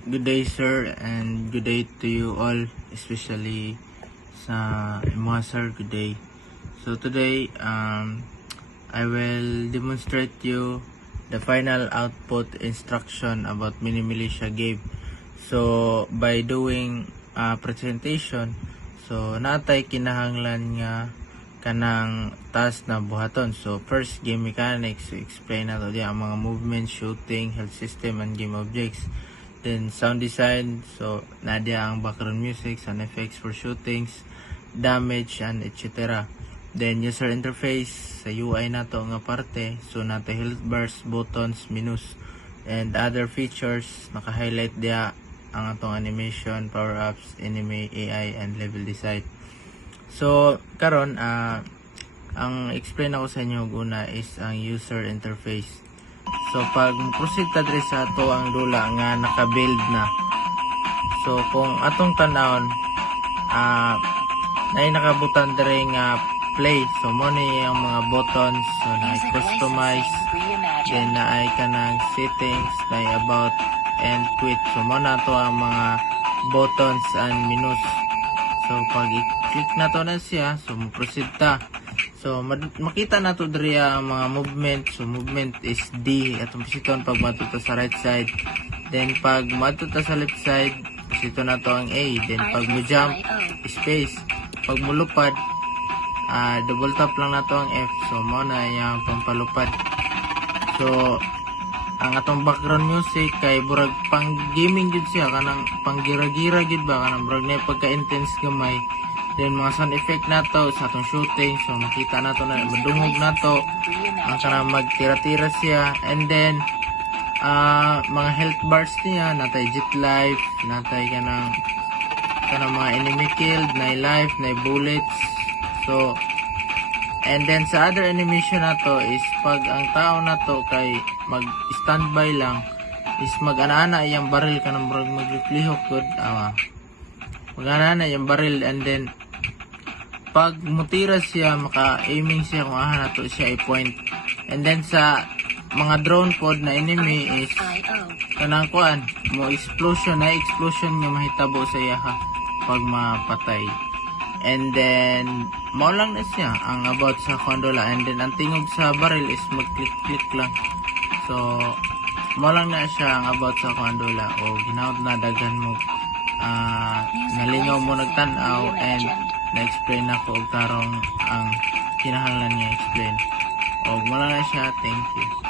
Good day sir and good day to you all, especially sa mga sir, good day. So today I will demonstrate you the final output instruction about mini militia game. So by doing presentation, so natay kinahanglan nga kanang task na buhaton. So first, game mechanics, so explain nato diya ang mga movement, shooting, health system and game objects. Then sound design, so nadia ang background music, sound effects for shootings, damage and etc. Then user interface sa UI nato nga parte, so nato health bars, buttons, menus and other features. Naka-highlight dia ang atong animation, power ups, enemy, AI and level design. So karon ang explain ako sa inyo una is ang user interface. So pag proceed ta diri sa ato ang dula nga naka-build na. So kung atong tan-awon nay nakabutan diri nga play. So mo ni ang mga buttons, so na customize, then naay kanang settings, na about and quit. So mo na to ang mga buttons and menus. So pag i-click na to na siya, so mo-proceed ta. So makita na to diri ang mga movement. So movement is D atong positon pag matuto sa right side. Then pag matuto sa left side, positon na to ang A. Then pag mo jump, space. Pag mo lupad, double tap lang na to ang F. So mo na yung pampalupad. So ang atong background music kay burag pang gaming gid siya, kanang panggira-gira gid ba, kanang burag na pagka-intense gamay. Then mga sound effect nato sa atong shooting, so makita nato na madungog nato ang kanang magtira-tira siya. And then mga health bars niya, natay jet life, natay kanang mga enemy killed, nay life, nay bullets. So and then sa other animation nato is pag ang tao nato kay mag standby lang, is mag-ana iyang baril kanang mag-reflehok gud mag-ana iyang baril. And then pag mutira siya, maka-aiming siya kung nato siya i-point. And then sa mga drone pod na enemy is kanang kuan mo explosion nga mahitabo sa iyaha pag mapatay. And then mao lang na siya ang about sa kondola. And then ang tingog sa baril is mag-click-click lang. So mao lang na siya ang about sa kondola. O ginaot na daghan mo nalingaw mo nagtan-aw and na-explain ako og tarong ang kinahanglan niya explain. O wala na siya. Thank you.